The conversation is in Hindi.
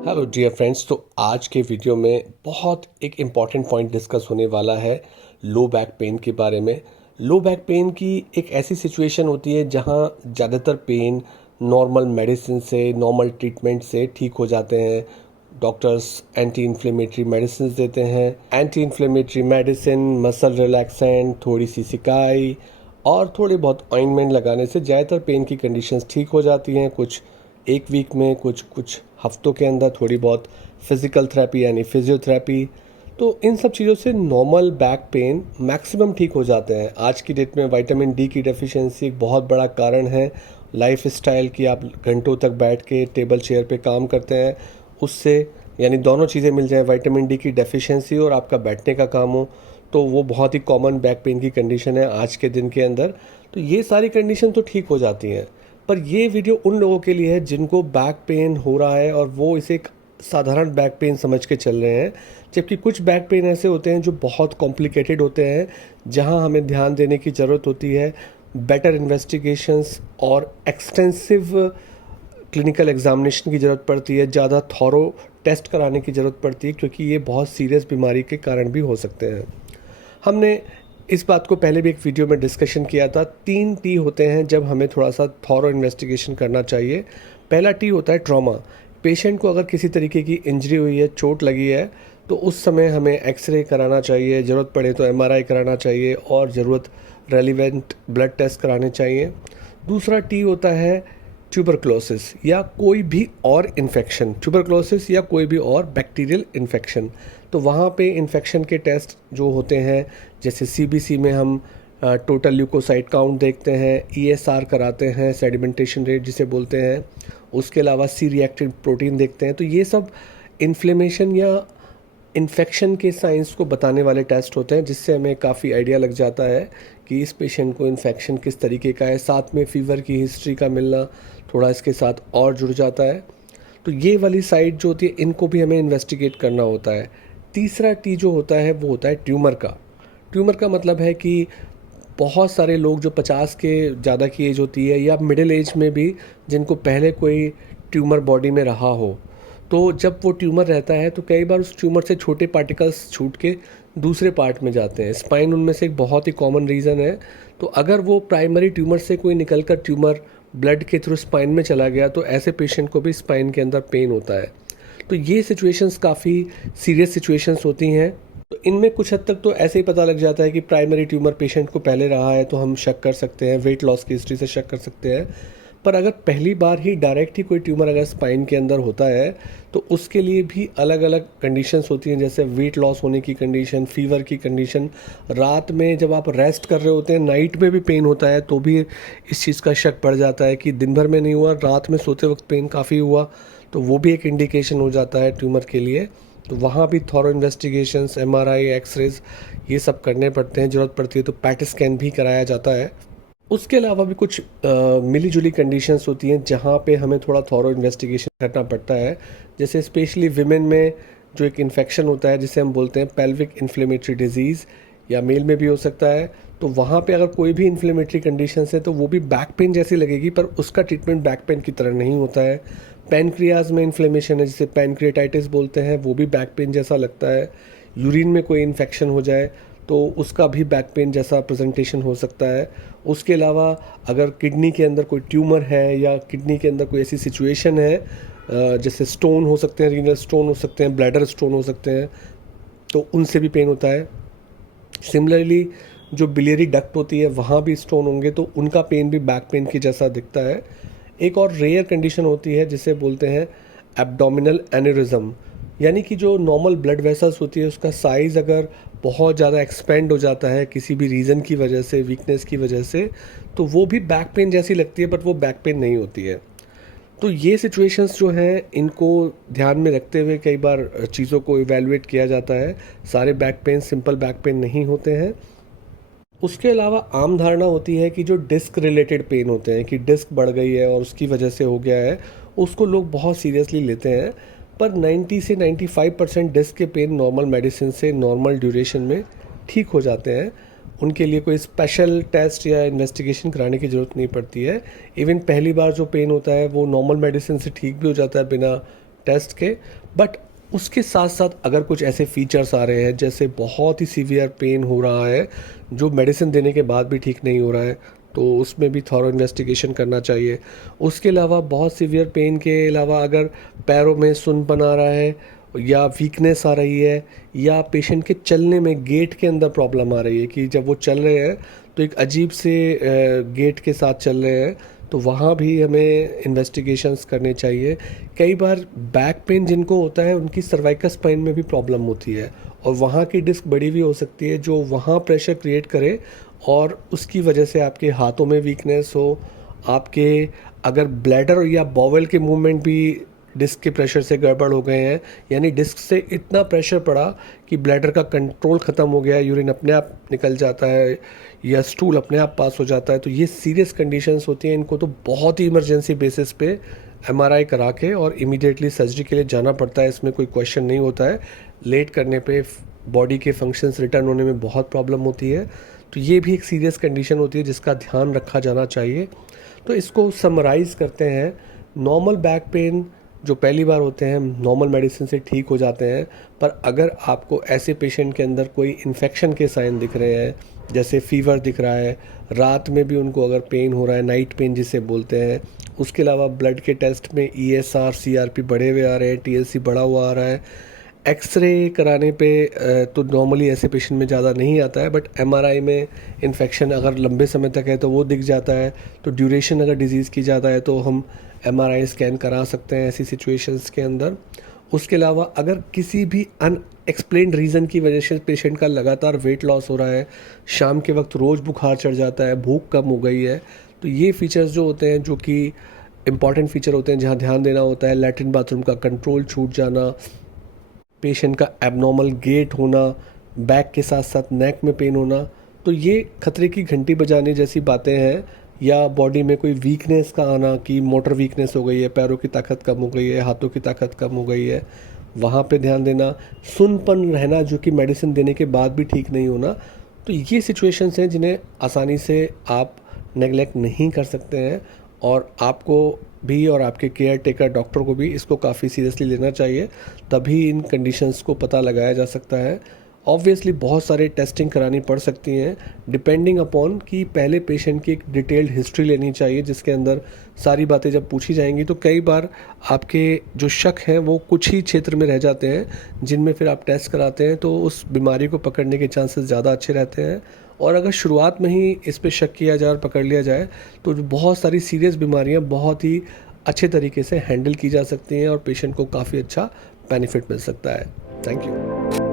Hello dear friends. तो आज के वीडियो में बहुत एक इम्पॉर्टेंट पॉइंट डिस्कस होने वाला है लो बैक पेन के बारे में। लो बैक पेन की एक ऐसी सिचुएशन होती है जहां ज़्यादातर पेन नॉर्मल मेडिसिन से, नॉर्मल ट्रीटमेंट से ठीक हो जाते हैं। डॉक्टर्स एंटी इन्फ्लेमेटरी मेडिसिन देते हैं। Anti inflammatory medicine, muscle relaxant, थोड़ी सी सिकाई और थोड़े बहुत ऑइंटमेंट लगाने से ज़्यादातर पेन की कंडीशंस ठीक हो जाती हैं। कुछ एक वीक में, कुछ कुछ हफ्तों के अंदर थोड़ी बहुत फिज़िकल थेरेपी यानी फिजियोथेरेपी। तो इन सब चीज़ों से नॉर्मल बैक पेन मैक्सिमम ठीक हो जाते हैं। आज की डेट में विटामिन डी की डेफिशिएंसी एक बहुत बड़ा कारण है। लाइफ स्टाइल की आप घंटों तक बैठ के टेबल चेयर पे काम करते हैं, उससे यानी दोनों चीज़ें मिल जाए, विटामिन डी की डेफिशिएंसी और आपका बैठने का काम हो, तो वो बहुत ही कॉमन बैक पेन की कंडीशन है आज के दिन के अंदर। तो ये सारी कंडीशन तो ठीक हो जाती हैं, पर ये वीडियो उन लोगों के लिए है जिनको बैक पेन हो रहा है और वो इसे एक साधारण बैक पेन समझ के चल रहे हैं। जबकि कुछ बैक पेन ऐसे होते हैं जो बहुत कॉम्प्लिकेटेड होते हैं, जहां हमें ध्यान देने की ज़रूरत होती है, बेटर इन्वेस्टिगेशंस और एक्सटेंसिव क्लिनिकल एग्जामिनेशन की ज़रूरत पड़ती है, ज़्यादा थॉरो टेस्ट कराने की ज़रूरत पड़ती है, क्योंकि ये बहुत सीरियस बीमारी के कारण भी हो सकते हैं। हमने इस बात को पहले भी एक वीडियो में डिस्कशन किया था। 3 टी होते हैं जब हमें थोड़ा सा थॉरो इन्वेस्टिगेशन करना चाहिए। पहला टी होता है ट्रॉमा। पेशेंट को अगर किसी तरीके की इंजरी हुई है, चोट लगी है, तो उस समय हमें एक्सरे कराना चाहिए, ज़रूरत पड़े तो एमआरआई कराना चाहिए और ज़रूरत रेलिवेंट ब्लड टेस्ट कराने चाहिए। दूसरा टी होता है ट्यूबरक्लोसिस या कोई भी और इन्फेक्शन, ट्यूबरक्लोसिस या कोई भी और बैक्टीरियल इन्फेक्शन। तो वहाँ पे इन्फेक्शन के टेस्ट जो होते हैं, जैसे सीबीसी में हम टोटल ल्यूकोसाइट काउंट देखते हैं, ईएसआर कराते हैं, सेडिमेंटेशन रेट जिसे बोलते हैं, उसके अलावा सी रिएक्टिव प्रोटीन देखते हैं। तो ये सब इन्फ्लेमेशन या इन्फेक्शन के साइंस को बताने वाले टेस्ट होते हैं, जिससे हमें काफ़ी आइडिया लग जाता है कि इस पेशेंट को इन्फेक्शन किस तरीके का है। साथ में फीवर की हिस्ट्री का मिलना थोड़ा इसके साथ और जुड़ जाता है। तो ये वाली साइड जो होती है, इनको भी हमें इन्वेस्टिगेट करना होता है। तीसरा टी जो होता है वो होता है ट्यूमर का। ट्यूमर का मतलब है कि बहुत सारे लोग जो 50 के ज़्यादा की एज होती है या मिडिल एज में भी, जिनको पहले कोई ट्यूमर बॉडी में रहा हो, तो जब वो ट्यूमर रहता है तो कई बार उस ट्यूमर से छोटे पार्टिकल्स छूट के दूसरे पार्ट में जाते हैं। स्पाइन उनमें से एक बहुत ही कॉमन रीज़न है। तो अगर वो प्राइमरी ट्यूमर से कोई निकलकर ट्यूमर ब्लड के थ्रू स्पाइन में चला गया, तो ऐसे पेशेंट को भी स्पाइन के अंदर पेन होता है। तो ये सिचुएशंस काफ़ी सीरियस सिचुएशंस होती हैं। तो इनमें कुछ हद तक तो ऐसे ही पता लग जाता है कि प्राइमरी ट्यूमर पेशेंट को पहले रहा है, तो हम शक कर सकते हैं, वेट लॉस की हिस्ट्री से शक कर सकते हैं। पर अगर पहली बार ही डायरेक्ट ही कोई ट्यूमर अगर स्पाइन के अंदर होता है, तो उसके लिए भी अलग अलग कंडीशंस होती हैं, जैसे वेट लॉस होने की कंडीशन, फीवर की कंडीशन। रात में जब आप रेस्ट कर रहे होते हैं, नाइट में भी पेन होता है, तो भी इस चीज़ का शक पड़ जाता है कि दिन भर में नहीं हुआ, रात में सोते वक्त पेन काफ़ी हुआ, तो वो भी एक इंडिकेशन हो जाता है ट्यूमर के लिए। तो वहाँ भी थॉरो इन्वेस्टिगेशंस, एमआरआई, एक्सरेज, ये सब करने पड़ते हैं। ज़रूरत पड़ती है तो पैट स्कैन भी कराया जाता है। उसके अलावा भी कुछ मिली जुली कंडीशंस होती हैं जहाँ पे हमें थोड़ा थॉरो इन्वेस्टिगेशन करना पड़ता है। जैसे स्पेशली विमेन में जो एक इन्फेक्शन होता है जिसे हम बोलते हैं पेल्विक इन्फ्लेमेटरी डिजीज़, या मेल में भी हो सकता है। तो वहाँ पे अगर कोई भी इन्फ्लेमेटरी कंडीशंस है तो वो भी बैक पेन जैसी लगेगी, पर उसका ट्रीटमेंट बैक पेन की तरह नहीं होता है। पैनक्रियाज में इन्फ्लेमेशन है जिसे पैनक्रियाटाइटिस बोलते हैं, वो भी बैक पेन जैसा लगता है। यूरिन में कोई इन्फेक्शन हो जाए तो उसका भी बैक पेन जैसा प्रेजेंटेशन हो सकता है। उसके अलावा अगर किडनी के अंदर कोई ट्यूमर है या किडनी के अंदर कोई ऐसी सिचुएशन है, जैसे स्टोन हो सकते हैं, रीनल स्टोन हो सकते हैं, ब्लैडर स्टोन हो सकते हैं, तो उनसे भी पेन होता है। सिमिलरली जो बिलियरी डक्ट होती है वहाँ भी स्टोन होंगे तो उनका पेन भी बैक पेन की जैसा दिखता है। एक और रेयर कंडीशन होती है जिसे बोलते हैं एब्डोमिनल एनेरिज्म, यानी कि जो नॉर्मल ब्लड वेसल्स होती है उसका साइज़ अगर बहुत ज़्यादा एक्सपेंड हो जाता है किसी भी रीज़न की वजह से, वीकनेस की वजह से, तो वो भी बैक पेन जैसी लगती है, बट वो बैक पेन नहीं होती है। तो ये सिचुएशंस जो हैं, इनको ध्यान में रखते हुए कई बार चीज़ों को इवैल्यूएट किया जाता है। सारे back pain simple back pain नहीं होते हैं। उसके अलावा आम धारणा होती है कि जो डिस्क रिलेटेड पेन होते हैं, कि डिस्क बढ़ गई है और उसकी वजह से हो गया है, उसको लोग बहुत सीरियसली लेते हैं। पर 90 से 95% डिस्क के पेन नॉर्मल मेडिसिन से नॉर्मल ड्यूरेशन में ठीक हो जाते हैं। उनके लिए कोई स्पेशल टेस्ट या इन्वेस्टिगेशन कराने की ज़रूरत नहीं पड़ती है। इवन पहली बार जो पेन होता है वो नॉर्मल मेडिसिन से ठीक भी हो जाता है बिना टेस्ट के। बट उसके साथ साथ अगर कुछ ऐसे फीचर्स आ रहे हैं जैसे बहुत ही सीवियर पेन हो रहा है जो मेडिसिन देने के बाद भी ठीक नहीं हो रहा है, तो उसमें भी थॉरो इन्वेस्टिगेशन करना चाहिए। उसके अलावा बहुत सीवियर पेन के अलावा अगर पैरों में सुन्नपन आ रहा है या वीकनेस आ रही है या पेशेंट के चलने में गेट के अंदर प्रॉब्लम आ रही है कि जब वो चल रहे हैं तो एक अजीब से गेट के साथ चल रहे हैं, तो वहाँ भी हमें इन्वेस्टिगेशंस करने चाहिए। कई बार बैक पेन जिनको होता है उनकी सर्वाइकल स्पाइन में भी प्रॉब्लम होती है और वहाँ की डिस्क बड़ी हुई हो सकती है जो वहाँ प्रेशर क्रिएट करे और उसकी वजह से आपके हाथों में वीकनेस हो। आपके अगर ब्लैडर या बॉवेल के मूवमेंट भी डिस्क के प्रेशर से गड़बड़ हो गए हैं, यानी डिस्क से इतना प्रेशर पड़ा कि ब्लैडर का कंट्रोल ख़त्म हो गया, यूरिन अपने आप निकल जाता है या स्टूल अपने आप पास हो जाता है, तो ये सीरियस कंडीशंस होती हैं। इनको तो बहुत ही इमरजेंसी बेसिस पे एमआरआई करा के और इमीडिएटली सर्जरी के लिए जाना पड़ता है। इसमें कोई क्वेश्चन नहीं होता है। लेट करने पे बॉडी के फंक्शंस रिटर्न होने में बहुत प्रॉब्लम होती है, तो ये भी एक सीरियस कंडीशन होती है जिसका ध्यान रखा जाना चाहिए। तो इसको समराइज़ करते हैं, नॉर्मल बैक पेन जो पहली बार होते हैं नॉर्मल मेडिसिन से ठीक हो जाते हैं। पर अगर आपको ऐसे पेशेंट के अंदर कोई इन्फेक्शन के साइन दिख रहे हैं, जैसे फीवर दिख रहा है, रात में भी उनको अगर पेन हो रहा है, नाइट पेन जिसे बोलते हैं, उसके अलावा ब्लड के टेस्ट में ESR CRP बढ़े हुए आ रहे हैं, TLC बढ़ा हुआ आ रहा है, एक्सरे कराने पे तो नॉर्मली ऐसे पेशेंट में ज़्यादा नहीं आता है, बट MRI में इन्फेक्शन अगर लंबे समय तक है तो वो दिख जाता है। तो ड्यूरेशन अगर डिजीज़ की ज़्यादा है तो हम MRI स्कैन करा सकते हैं ऐसी सिचुएशंस के अंदर। उसके अलावा अगर किसी भी अनएक्सप्लेन्ड रीज़न की वजह से पेशेंट का लगातार वेट लॉस हो रहा है, शाम के वक्त रोज़ बुखार चढ़ जाता है, भूख कम हो गई है, तो ये फीचर्स जो होते हैं जो कि इंपॉर्टेंट फीचर होते हैं जहाँ ध्यान देना होता है। लैट्रिन बाथरूम का कंट्रोल छूट जाना, पेशेंट का एबनॉर्मल गेट होना, बैक के साथ साथ नेक में पेन होना, तो ये खतरे की घंटी बजाने जैसी बातें हैं। या बॉडी में कोई वीकनेस का आना कि मोटर वीकनेस हो गई है, पैरों की ताकत कम हो गई है, हाथों की ताकत कम हो गई है, वहाँ पे ध्यान देना। सुन्नपन रहना जो कि मेडिसिन देने के बाद भी ठीक नहीं होना, तो ये सिचुएशंस हैं जिन्हें आसानी से आप नेगलेक्ट नहीं कर सकते हैं और आपको भी और आपके केयर टेकर डॉक्टर को भी इसको काफ़ी सीरियसली लेना चाहिए, तभी इन कंडीशंस को पता लगाया जा सकता है। ऑब्वियसली बहुत सारे टेस्टिंग करानी पड़ सकती हैं डिपेंडिंग अपॉन कि पहले पेशेंट की एक डिटेल्ड हिस्ट्री लेनी चाहिए जिसके अंदर सारी बातें जब पूछी जाएंगी तो कई बार आपके जो शक हैं वो कुछ ही क्षेत्र में रह जाते हैं जिनमें फिर आप टेस्ट कराते हैं तो उस बीमारी को पकड़ने के चांसेस ज़्यादा अच्छे रहते हैं। और अगर शुरुआत में ही इस पे शक किया जाए और पकड़ लिया जाए तो बहुत सारी सीरियस बीमारियां बहुत ही अच्छे तरीके से हैंडल की जा सकती हैं और पेशेंट को काफ़ी अच्छा बेनिफिट मिल सकता है। Thank you.